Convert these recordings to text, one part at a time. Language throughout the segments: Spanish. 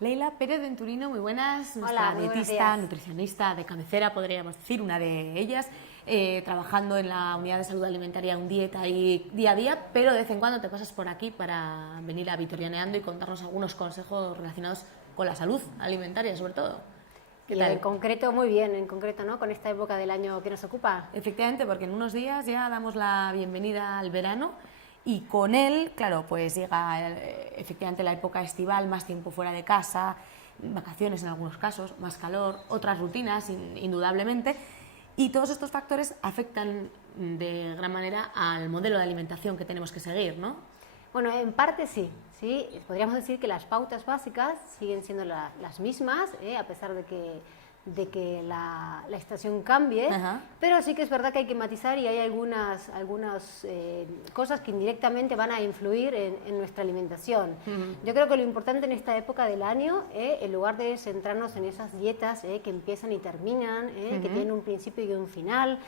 Leila Pérez Venturino, muy buenas, nuestra Hola, muy buenos dietista, días. nutricionista de cabecera, podríamos decir, una de ellas, trabajando en la unidad de salud alimentaria, un dieta y día a día, pero de vez en cuando te pasas por aquí para venir a Vitorianeando y contarnos algunos consejos relacionados con la salud alimentaria, sobre todo. ¿Qué Y tal? en concreto, muy bien, en concreto, ¿no? Con esta época del año que nos ocupa. Efectivamente, porque en unos días ya damos la bienvenida al verano y con él, claro, pues llega efectivamente la época estival, más tiempo fuera de casa, vacaciones en algunos casos, más calor, otras rutinas, indudablemente, y todos estos factores afectan de gran manera al modelo de alimentación que tenemos que seguir, ¿no? Bueno, en parte sí, sí. Podríamos decir que las pautas básicas siguen siendo las mismas, a pesar de que la estación cambie, Ajá. pero sí que es verdad que hay que matizar y hay algunas cosas que indirectamente van a influir en nuestra alimentación. Yo creo que lo importante en esta época del año, en lugar de centrarnos en esas dietas que empiezan y terminan, que tienen un principio y un final,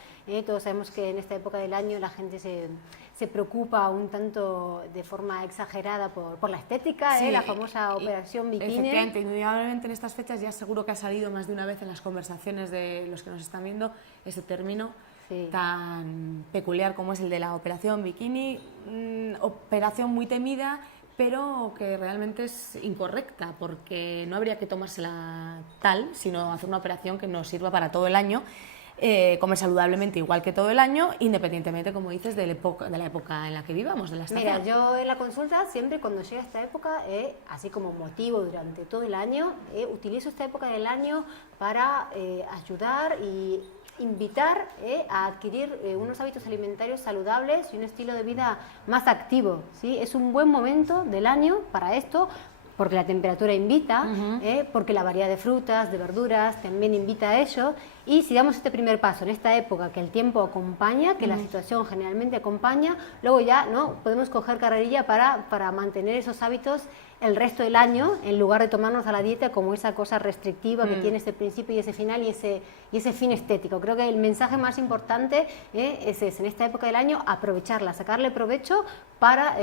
todos sabemos que en esta época del año la gente se preocupa un tanto de forma exagerada por la estética, Sí, la famosa operación bikini. Efectivamente, indudablemente en estas fechas ya seguro que ha salido más de una vez en las conversaciones de los que nos están viendo ese término Sí. tan peculiar como es el de la operación bikini, operación muy temida, pero que realmente es incorrecta, porque no habría que tomársela tal, sino hacer una operación que nos sirva para todo el año. Comer saludablemente igual que todo el año, independientemente, como dices, de la época en la que vivamos, de la estación. Mira, yo en la consulta siempre cuando llega esta época, así como motivo durante todo el año, utilizo esta época del año para ayudar y invitar a adquirir unos hábitos alimentarios saludables y un estilo de vida más activo, ¿sí? Es un buen momento del año para esto, porque la temperatura invita, porque la variedad de frutas, de verduras también invita a ello, y si damos este primer paso en esta época que el tiempo acompaña, que la situación generalmente acompaña, luego ya no podemos coger carrerilla para mantener esos hábitos el resto del año, en lugar de tomarnos a la dieta como esa cosa restrictiva que tiene ese principio y ese final y ese fin estético. Creo que el mensaje más importante es ese, en esta época del año, aprovecharla, sacarle provecho para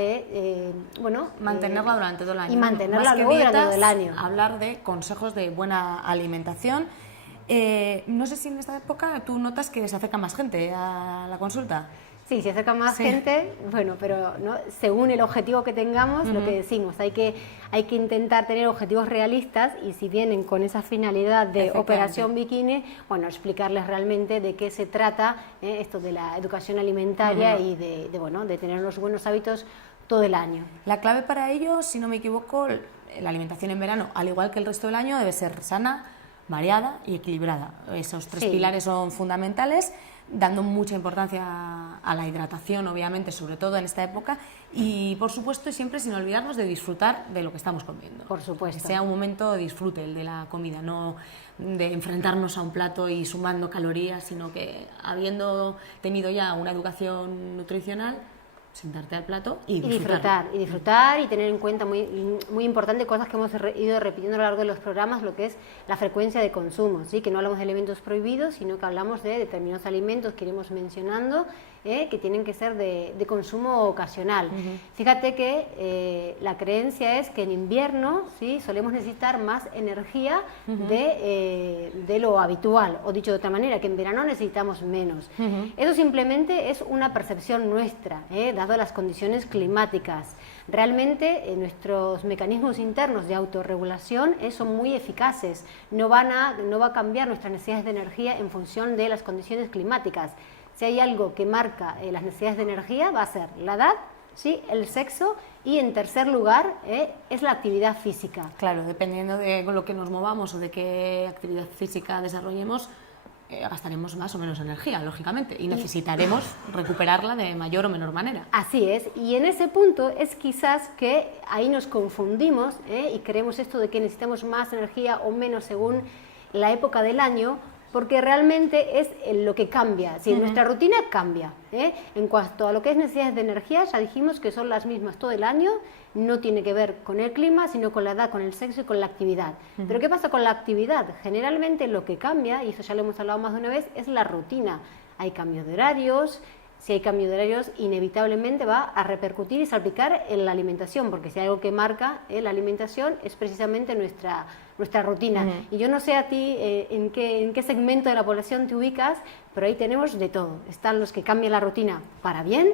mantenerla durante todo el año. Y mantenerla Más que luego durante dietas, todo el año. hablar de consejos de buena alimentación. No sé si en esta época tú notas que se acerca más gente a la consulta. Sí, se acerca más gente, bueno, pero ¿no? Según el objetivo que tengamos, lo que decimos, hay que intentar tener objetivos realistas y si vienen con esa finalidad de operación bikini, bueno, explicarles realmente de qué se trata esto de la educación alimentaria y de tener unos buenos hábitos todo el año. La clave para ello, si no me equivoco, la alimentación en verano, al igual que el resto del año, debe ser sana, variada y equilibrada. Esos tres pilares son fundamentales, dando mucha importancia a la hidratación, obviamente, sobre todo en esta época, y por supuesto siempre sin olvidarnos de disfrutar de lo que estamos comiendo. Por supuesto. Que sea un momento de disfrute el de la comida, no de enfrentarnos a un plato y sumando calorías, sino que habiendo tenido ya una educación nutricional, sentarte al plato y disfrutar y tener en cuenta muy, muy importante cosas que hemos ido repitiendo a lo largo de los programas, lo que es la frecuencia de consumo, ¿sí? Que no hablamos de alimentos prohibidos, sino que hablamos de determinados alimentos que iremos mencionando que tienen que ser de consumo ocasional. Fíjate que la creencia es que en invierno, ¿sí? Solemos necesitar más energía de lo habitual, o dicho de otra manera, que en verano necesitamos menos. Eso simplemente es una percepción nuestra, dado las condiciones climáticas. Realmente nuestros mecanismos internos de autorregulación son muy eficaces, no va a cambiar nuestras necesidades de energía en función de las condiciones climáticas. Si hay algo que marca las necesidades de energía, va a ser la edad, ¿sí? El sexo y, en tercer lugar, es la actividad física. Claro, dependiendo de lo que nos movamos o de qué actividad física desarrollemos, gastaremos más o menos energía, lógicamente, y necesitaremos recuperarla de mayor o menor manera. Así es, y en ese punto es quizás que ahí nos confundimos y creemos esto de que necesitamos más energía o menos según la época del año, porque realmente es lo que cambia, si nuestra rutina cambia. En cuanto a lo que es necesidades de energía, ya dijimos que son las mismas todo el año, no tiene que ver con el clima, sino con la edad, con el sexo y con la actividad. Pero ¿qué pasa con la actividad? Generalmente lo que cambia, y eso ya lo hemos hablado más de una vez, es la rutina. Hay cambios de horarios, si hay cambio de horarios, inevitablemente va a repercutir y salpicar en la alimentación, porque si hay algo que marca la alimentación es precisamente nuestra rutina. Y yo no sé a ti en qué segmento de la población te ubicas, pero ahí tenemos de todo. Están los que cambian la rutina para bien,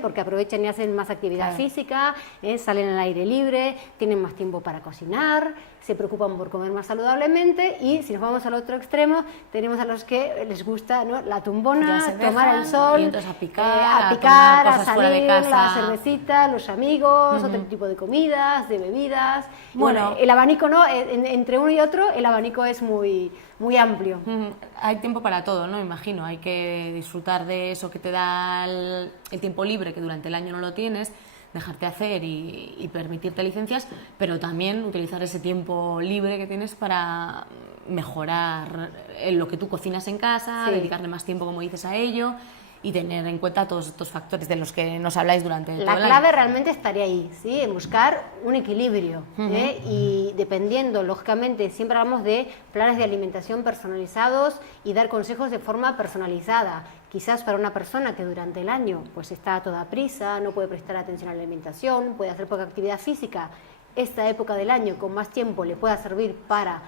porque aprovechan y hacen más actividad física, salen al aire libre, tienen más tiempo para cocinar, se preocupan por comer más saludablemente, y si nos vamos al otro extremo, tenemos a los que les gusta, ¿no?, la tumbona, tomar el sol, a picar, a salir, la cervecita, los amigos, otro tipo de comidas, de bebidas. Bueno, el abanico, ¿no?, entre uno y otro, el abanico es muy amplio. Hay tiempo para todo, ¿no? Imagino, hay que disfrutar de eso que te da el tiempo libre, que durante el año no lo tienes, dejarte hacer y permitirte licencias, pero también utilizar ese tiempo libre que tienes para mejorar en lo que tú cocinas en casa, dedicarle más tiempo, como dices, a ello, y tener en cuenta todos estos factores de los que nos habláis durante todo el año. La clave realmente estaría ahí, ¿sí?, en buscar un equilibrio, y dependiendo, lógicamente, siempre hablamos de planes de alimentación personalizados y dar consejos de forma personalizada. Quizás para una persona que durante el año pues está a toda prisa, no puede prestar atención a la alimentación, puede hacer poca actividad física, esta época del año con más tiempo le pueda servir para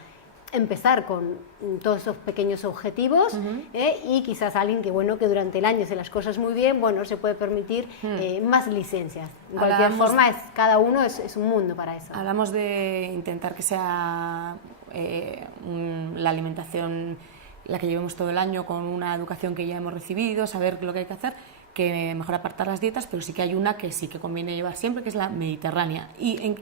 empezar con todos esos pequeños objetivos, y quizás alguien que durante el año hace las cosas muy bien, se puede permitir más licencias. De cualquier forma, cada uno es un mundo para eso. Hablamos de intentar que sea la alimentación la que llevemos todo el año, con una educación que ya hemos recibido, saber lo que hay que hacer, que mejor apartar las dietas, pero sí que hay una que sí que conviene llevar siempre, que es la mediterránea. ¿Y en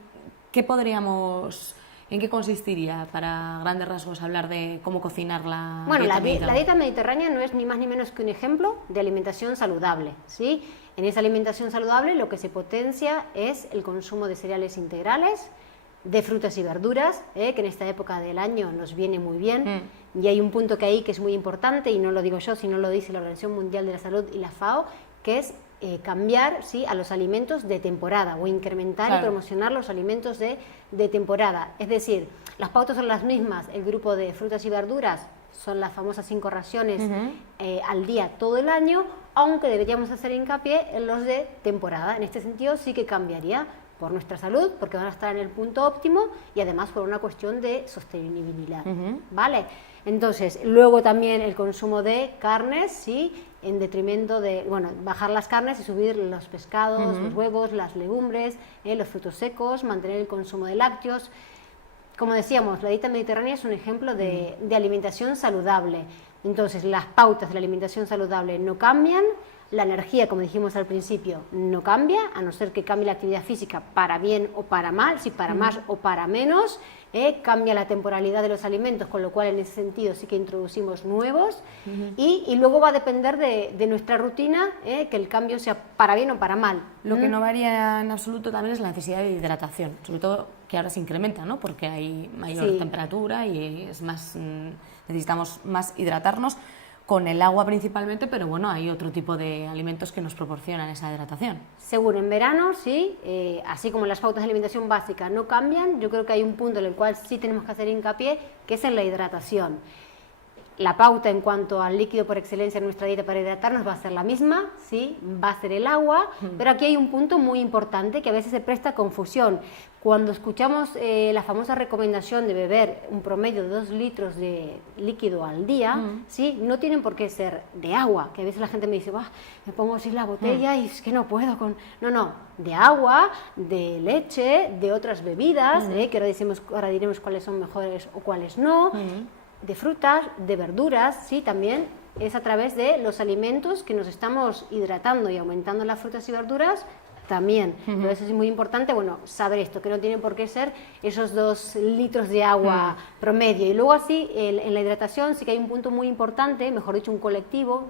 qué consistiría, para grandes rasgos, hablar de cómo cocinar la dieta mediterránea? La dieta mediterránea no es ni más ni menos que un ejemplo de alimentación saludable, ¿sí? En esa alimentación saludable lo que se potencia es el consumo de cereales integrales, de frutas y verduras, que en esta época del año nos viene muy bien. Y hay un punto que es muy importante, y no lo digo yo, sino lo dice la Organización Mundial de la Salud y la FAO, que es cambiar, ¿sí?, a los alimentos de temporada, o incrementar y promocionar los alimentos de temporada. Es decir, las pautas son las mismas, el grupo de frutas y verduras son las famosas 5 raciones al día todo el año, aunque deberíamos hacer hincapié en los de temporada. En este sentido sí que cambiaría, por nuestra salud, porque van a estar en el punto óptimo, y además por una cuestión de sostenibilidad, ¿vale? Entonces, luego también el consumo de carnes, ¿sí?, en detrimento de, bajar las carnes y subir los pescados, los huevos, las legumbres, los frutos secos, mantener el consumo de lácteos. Como decíamos, la dieta mediterránea es un ejemplo de alimentación saludable. Entonces, las pautas de la alimentación saludable no cambian. La energía, como dijimos al principio, no cambia, a no ser que cambie la actividad física para bien o para mal, si para más o para menos. Cambia la temporalidad de los alimentos, con lo cual en ese sentido sí que introducimos nuevos. Y luego va a depender de nuestra rutina, que el cambio sea para bien o para mal. Lo que no varía en absoluto también es la necesidad de hidratación, sobre todo que ahora se incrementa, ¿no?, porque hay mayor temperatura y es más, necesitamos más hidratarnos, con el agua principalmente, pero hay otro tipo de alimentos que nos proporcionan esa hidratación. Seguro, en verano sí, así como las pautas de alimentación básica no cambian, yo creo que hay un punto en el cual sí tenemos que hacer hincapié, que es en la hidratación. La pauta en cuanto al líquido por excelencia en nuestra dieta para hidratarnos va a ser la misma, ¿sí?, va a ser el agua, pero aquí hay un punto muy importante que a veces se presta confusión. Cuando escuchamos la famosa recomendación de beber un promedio de 2 litros de líquido al día, ¿sí?, no tienen por qué ser de agua, que a veces la gente me dice, me pongo así la botella y es que no puedo con... No, de agua, de leche, de otras bebidas, que ahora diremos cuáles son mejores o cuáles no, de frutas, de verduras, sí, también es a través de los alimentos que nos estamos hidratando y aumentando las frutas y verduras también. Entonces es muy importante, saber esto, que no tienen por qué ser esos 2 litros de agua promedio. Y luego así, en la hidratación sí que hay un punto muy importante, mejor dicho, un colectivo,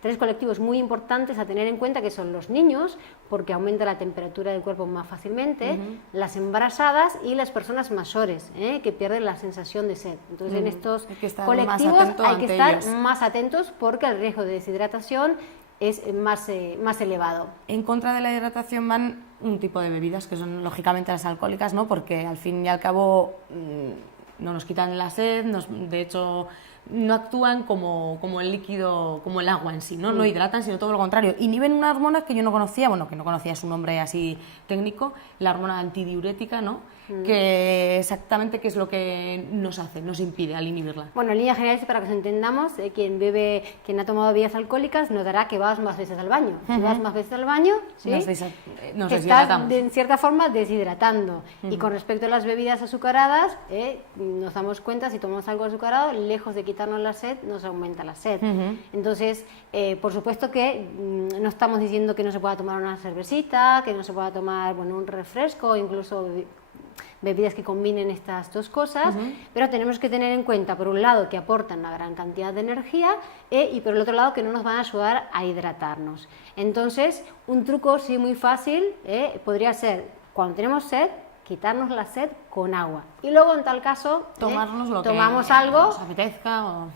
3 colectivos muy importantes a tener en cuenta, que son los niños, porque aumenta la temperatura del cuerpo más fácilmente, las embarazadas y las personas mayores, que pierden la sensación de sed. Entonces en estos colectivos hay que estar más atentos, porque el riesgo de deshidratación es más elevado. En contra de la hidratación van un tipo de bebidas que son lógicamente las alcohólicas, ¿no?, porque al fin y al cabo no nos quitan la sed, de hecho no actúan como el líquido, como el agua en sí, ¿no? No hidratan, sino todo lo contrario. Inhiben una hormona que yo no conocía, bueno, que no conocía su nombre así técnico, la hormona antidiurética, ¿no? Que exactamente qué es lo que nos hace, nos impide al inhibirla. Bueno, en líneas generales, para que nos entendamos, quien ha tomado bebidas alcohólicas notará que vas más veces al baño. Si vas más veces al baño, ¿sí? Nos te deshidratamos. estás, en cierta forma, deshidratando. Y con respecto a las bebidas azucaradas, nos damos cuenta, si tomamos algo azucarado, lejos de quitarnos la sed, nos aumenta la sed. Entonces, por supuesto que no estamos diciendo que no se pueda tomar una cervecita, que no se pueda tomar, bueno, un refresco, incluso bebidas que combinen estas dos cosas, pero tenemos que tener en cuenta, por un lado, que aportan una gran cantidad de energía y por el otro lado, que no nos van a ayudar a hidratarnos. Entonces, un truco sí muy fácil podría ser, cuando tenemos sed, quitarnos la sed con agua. Y luego, en tal caso, tomarnos lo tomamos que algo nos apetezca.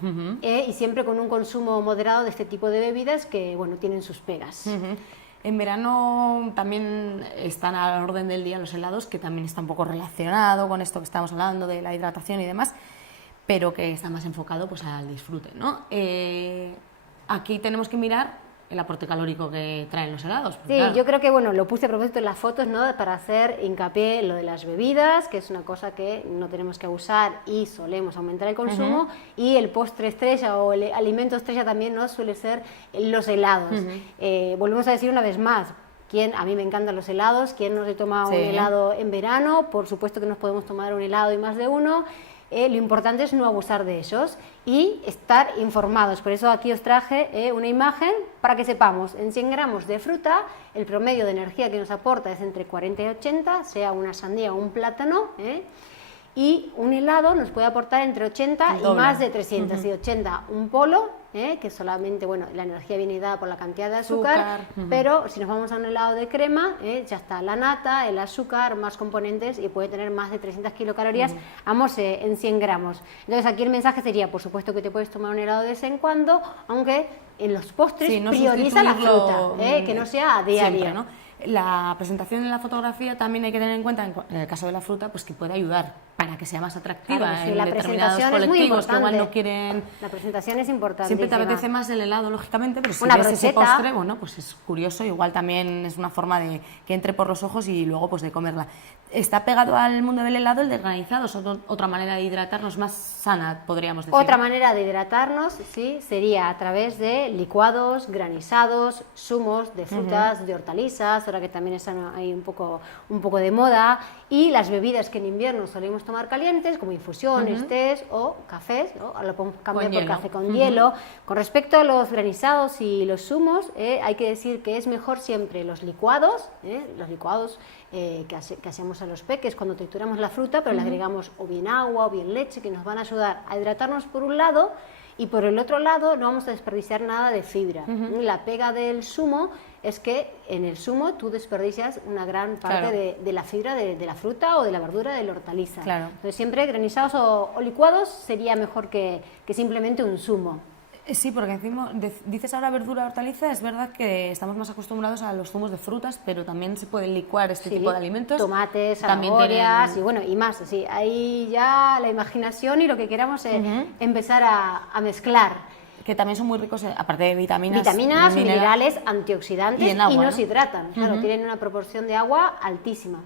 Y siempre con un consumo moderado de este tipo de bebidas que, bueno, tienen sus pegas. En verano también están a la orden del día los helados, que también está un poco relacionado con esto que estamos hablando de la hidratación y demás, pero que está más enfocado pues al disfrute, ¿no? Aquí tenemos que mirar el aporte calórico que traen los helados. Sí, claro, yo creo que, bueno, lo puse a propósito en las fotos, ¿no? Para hacer hincapié en lo de las bebidas, que es una cosa que no tenemos que abusar y solemos aumentar el consumo, y el postre estrella o el alimento estrella también, ¿no? Suele ser los helados. Volvemos a decir una vez más, a mí me encantan los helados, ¿quién no se toma un helado en verano? Por supuesto que nos podemos tomar un helado y más de uno. Lo importante es no abusar de ellos y estar informados. Por eso aquí os traje una imagen para que sepamos, en 100 gramos de fruta, el promedio de energía que nos aporta es entre 40 y 80, sea una sandía o un plátano, y un helado nos puede aportar entre 80 y más de 300, y 80 un polo, que solamente, bueno, la energía viene dada por la cantidad de azúcar, pero si nos vamos a un helado de crema, ya está la nata, el azúcar, más componentes y puede tener más de 300 kilocalorías, vamos, en 100 gramos. Entonces aquí el mensaje sería, por supuesto que te puedes tomar un helado de vez en cuando, aunque en los postres no prioriza la fruta, que no sea a diario. Siempre, ¿no? La presentación en la fotografía también hay que tener en cuenta, en el caso de la fruta, pues que puede ayudar para que sea más atractiva, claro, sí, en la determinados presentación es muy colectivos que igual no importante. quieren. La presentación es importante. Siempre te apetece más el helado, lógicamente, pero si una ves ese brocheta, postre, bueno, pues es curioso, igual también es una forma de que entre por los ojos y luego pues de comerla. Está pegado al mundo del helado el de granizados, otra manera de hidratarnos más sana, podríamos decir. Otra manera de hidratarnos, sí, sería a través de licuados, granizados, zumos de frutas, de hortalizas, ahora que también están ahí un poco de moda, y las bebidas que en invierno solemos tomar calientes, como infusiones, tés o cafés, ¿no? Ahora lo podemos cambiar por café con hielo. Con respecto a los granizados y los zumos, hay que decir que es mejor siempre los licuados que hacemos a los peques cuando trituramos la fruta, pero le agregamos o bien agua o bien leche, que nos van a ayudar a hidratarnos por un lado, y por el otro lado no vamos a desperdiciar nada de fibra. La pega del zumo es que en el zumo tú desperdicias una gran parte de la fibra de la fruta o de la verdura de la hortaliza. Claro. Entonces siempre granizados o licuados sería mejor que simplemente un zumo. Sí, porque encima, dices ahora verdura, hortaliza, es verdad que estamos más acostumbrados a los zumos de frutas, pero también se pueden licuar este tipo de alimentos. Tomates, zanahorias y bueno, y más. Sí, ahí ya la imaginación y lo que queramos es empezar a mezclar. Que también son muy ricos, aparte de vitaminas. Vitaminas, minerales, antioxidantes y, agua, y nos hidratan. Claro, tienen una proporción de agua altísima.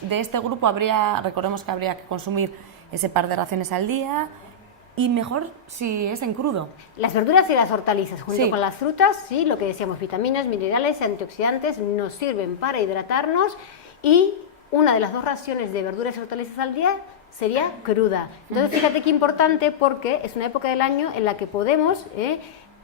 De este grupo recordemos que habría que consumir ese par de raciones al día. Y mejor si es en crudo. Las verduras y las hortalizas, junto con las frutas, sí, lo que decíamos, vitaminas, minerales, antioxidantes, nos sirven para hidratarnos, y una de las 2 raciones de verduras y hortalizas al día sería cruda. Entonces, fíjate qué importante, porque es una época del año en la que podemos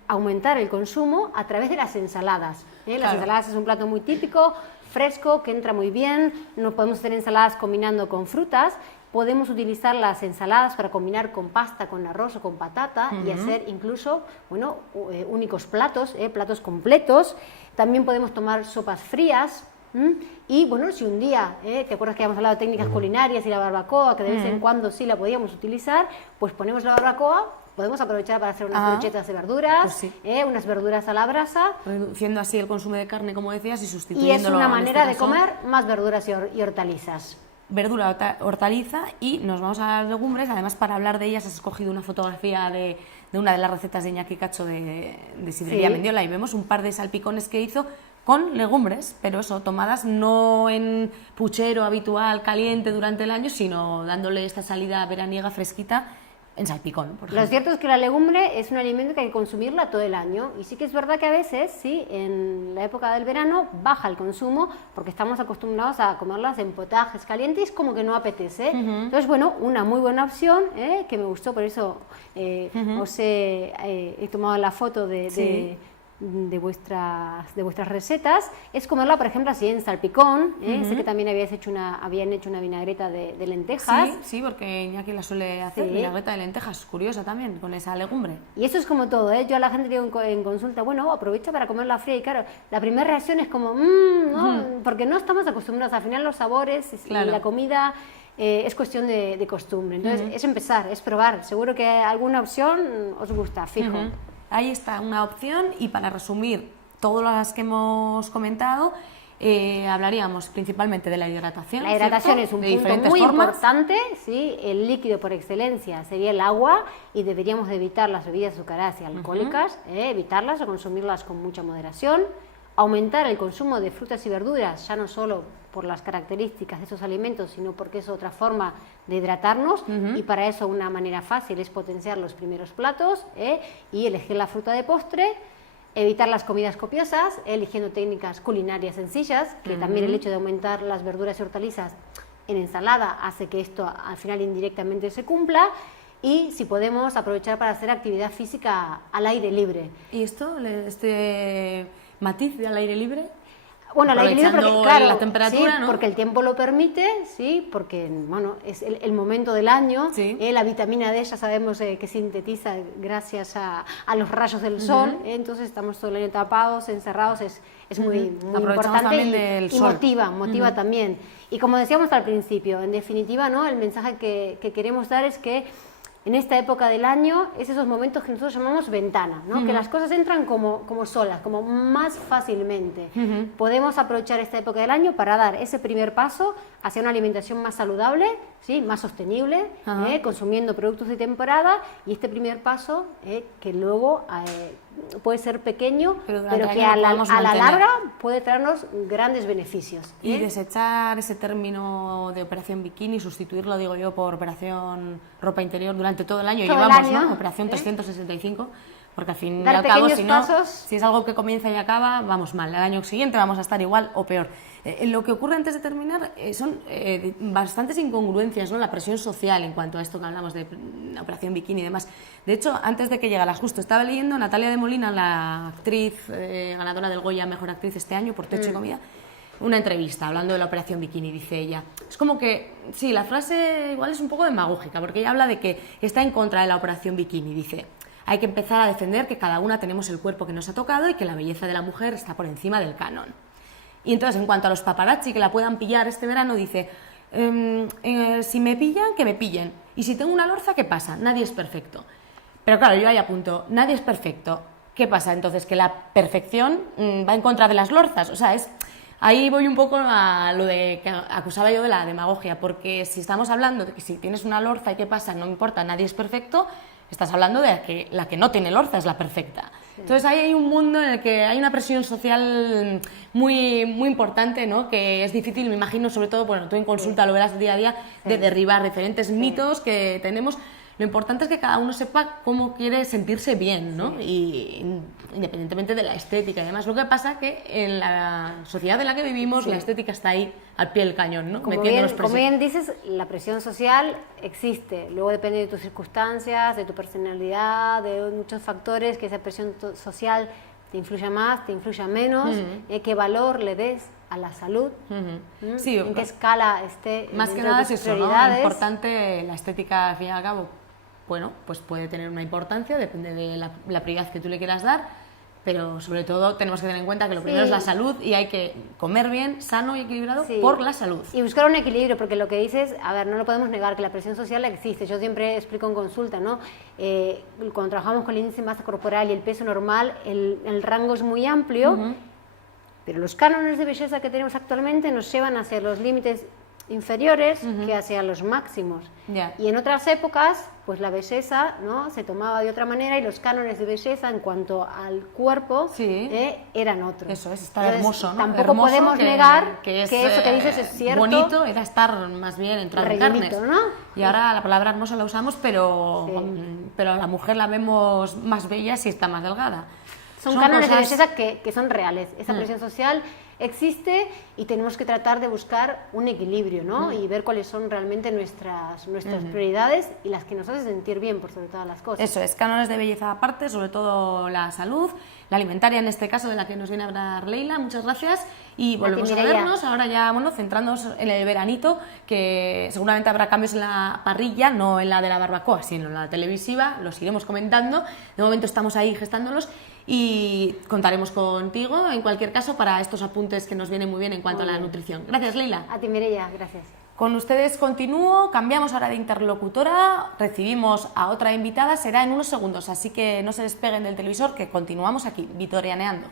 aumentar el consumo a través de las ensaladas. Las ensaladas es un plato muy típico, fresco, que entra muy bien. No podemos hacer ensaladas combinando con frutas. Podemos utilizar las ensaladas para combinar con pasta, con arroz o con patata y hacer incluso, bueno, únicos platos, platos completos. También podemos tomar sopas frías. Y bueno, si un día, ¿te acuerdas que habíamos hablado de técnicas culinarias y la barbacoa, que de vez en cuando sí la podíamos utilizar? Pues ponemos la barbacoa, podemos aprovechar para hacer unas brochetas de verduras, unas verduras a la brasa. Reduciendo así el consumo de carne, como decías, y sustituyéndolo. Y es una manera de comer más verduras y hortalizas. verdura, hortaliza, y nos vamos a las legumbres. Además, para hablar de ellas has escogido una fotografía de una de las recetas de Iñaki Cacho de Sidrería Sí. Mendiola, y vemos un par de salpicones que hizo con legumbres, pero eso, tomadas no en puchero habitual, caliente durante el año, sino dándole esta salida veraniega fresquita en salpicón, por ejemplo. Lo cierto es que la legumbre es un alimento que hay que consumirla todo el año, y sí que es verdad que a veces, sí, en la época del verano baja el consumo porque estamos acostumbrados a comerlas en potajes calientes, como que no apetece. Entonces, bueno, una muy buena opción, que me gustó, por eso os he tomado la foto Sí. de vuestras recetas, es comerla, por ejemplo, así en salpicón. Sé que también habían hecho una vinagreta de lentejas. Sí, sí, porque Iñaki la suele hacer, Sí. vinagreta de lentejas, curiosa también, con esa legumbre. Y eso es como todo, ¿eh? Yo a la gente digo en consulta, bueno, aprovecha para comerla fría, y claro, la primera reacción es como, ¿no? Porque no estamos acostumbrados, al final los sabores Claro. y la comida es cuestión de costumbre. Entonces, es empezar, es probar. Seguro que alguna opción os gusta, fijo. Ahí está una opción, y para resumir todas las que hemos comentado, hablaríamos principalmente de la hidratación. La hidratación ¿cierto? es un De punto diferentes muy formas. importante, ¿sí? El líquido por excelencia sería el agua, y deberíamos de evitar las bebidas azucaradas y alcohólicas, evitarlas o consumirlas con mucha moderación. Aumentar el consumo de frutas y verduras, ya no solo por las características de esos alimentos, sino porque es otra forma de hidratarnos, y para eso una manera fácil es potenciar los primeros platos, y elegir la fruta de postre. Evitar las comidas copiosas, eligiendo técnicas culinarias sencillas, que también el hecho de aumentar las verduras y hortalizas en ensalada hace que esto al final indirectamente se cumpla. Y si podemos aprovechar para hacer actividad física al aire libre. ¿Y este matiz de al aire libre? Bueno, al aire libre porque, Aprovechando claro, la temperatura, sí, ¿no? porque el tiempo lo permite, sí, porque bueno, es el momento del año. Sí. La vitamina D ya sabemos que sintetiza gracias a los rayos del sol, entonces estamos todo el año tapados, encerrados, es muy Aprovechamos importante, también del y sol. motiva también. Y como decíamos al principio, en definitiva, ¿no? El mensaje que queremos dar es que en esta época del año es esos momentos que nosotros llamamos ventana, ¿no? Que las cosas entran como solas, como más fácilmente. Podemos aprovechar esta época del año para dar ese primer paso hacia una alimentación más saludable, ¿sí? Más sostenible, consumiendo productos de temporada, y este primer paso que luego puede ser pequeño, Pero durante pero el que año a lo la podemos mantener. larga puede traernos grandes beneficios. Y desechar ese término de operación bikini, sustituirlo, digo yo, por operación ropa interior durante todo el año. Todo el Llevamos, año, ¿no? Operación 365, porque al fin Dar y al cabo, pequeños si no, pasos. si es algo que comienza y acaba, vamos mal. El año siguiente vamos a estar igual o peor. Lo que ocurre antes de terminar son bastantes incongruencias, ¿no? La presión social en cuanto a esto que hablamos de la operación bikini y demás. De hecho, antes de que llegara, justo estaba leyendo Natalia de Molina, la actriz ganadora del Goya Mejor Actriz este año por Techo y Comida, una entrevista hablando de la operación bikini. Dice ella, es como que, sí, la frase igual es un poco demagógica, porque ella habla de que está en contra de la operación bikini. Dice, hay que empezar a defender que cada una tenemos el cuerpo que nos ha tocado y que la belleza de la mujer está por encima del canon. Y entonces, en cuanto a los paparazzi que la puedan pillar este verano, dice, si me pillan, que me pillen. Y si tengo una lorza, ¿qué pasa? Nadie es perfecto. Pero claro, yo ahí apunto, nadie es perfecto. ¿Qué pasa entonces? Que la perfección va en contra de las lorzas. O sea, ahí voy un poco a lo de que acusaba yo de la demagogia, porque si estamos hablando de que si tienes una lorza y qué pasa, no importa, nadie es perfecto, estás hablando de que la que no tiene lorza es la perfecta. Entonces ahí hay un mundo en el que hay una presión social muy, muy importante, ¿no? Que es difícil, me imagino, sobre todo, bueno, tú en consulta lo verás día a día, de derribar diferentes mitos que tenemos. Lo importante es que cada uno sepa cómo quiere sentirse bien, ¿no? Y independientemente de la estética y demás. Lo que pasa es que en la sociedad en la que vivimos la estética está ahí al pie del cañón, ¿no? Como bien dices, la presión social existe. Luego depende de tus circunstancias, de tu personalidad, de muchos factores, que esa presión social te influya más, te influya menos, qué valor le des a la salud, sí, en qué escala esté. Más que nada es eso, ¿no? Importante la estética, al fin y al cabo. Bueno, pues puede tener una importancia, depende de la prioridad que tú le quieras dar, pero sobre todo tenemos que tener en cuenta que lo primero es la salud, y hay que comer bien, sano y equilibrado por la salud. Y buscar un equilibrio, porque lo que dices, a ver, no lo podemos negar, que la presión social existe. Yo siempre explico en consulta, ¿no? Cuando trabajamos con el índice de masa corporal y el peso normal, el rango es muy amplio, pero los cánones de belleza que tenemos actualmente nos llevan hacia los límites inferiores que hacia los máximos. Ya. Y en otras épocas, pues la belleza, ¿no?, se tomaba de otra manera y los cánones de belleza en cuanto al cuerpo eran otros. Eso es, estar Entonces, hermoso, ¿no? Tampoco Hermoso, podemos negar que es, eso que dices es cierto. bonito era estar más bien entrado en Rellenito, carnes. ¿no? Y ahora la palabra hermosa la usamos, pero a la mujer la vemos más bella si está más delgada. Son cánones cosas... de belleza que son reales. Esa presión social existe y tenemos que tratar de buscar un equilibrio, ¿no? Y ver cuáles son realmente nuestras prioridades y las que nos hacen sentir bien por sobre todas las cosas. Eso es, cánones de belleza aparte, sobre todo la salud, la alimentaria en este caso, de la que nos viene a hablar Leila. Muchas gracias y volvemos a vernos ahora ya, bueno, centrándonos en el veranito, que seguramente habrá cambios en la parrilla, no en la de la barbacoa, sino en la televisiva, los iremos comentando. De momento estamos ahí gestándolos y contaremos contigo en cualquier caso para estos apuntes que nos vienen muy bien en cuanto a la nutrición. Gracias, Leila. A ti, Mireia, gracias. Con ustedes continúo, cambiamos ahora de interlocutora, recibimos a otra invitada, será en unos segundos, así que no se despeguen del televisor, que continuamos aquí, vitorianeando.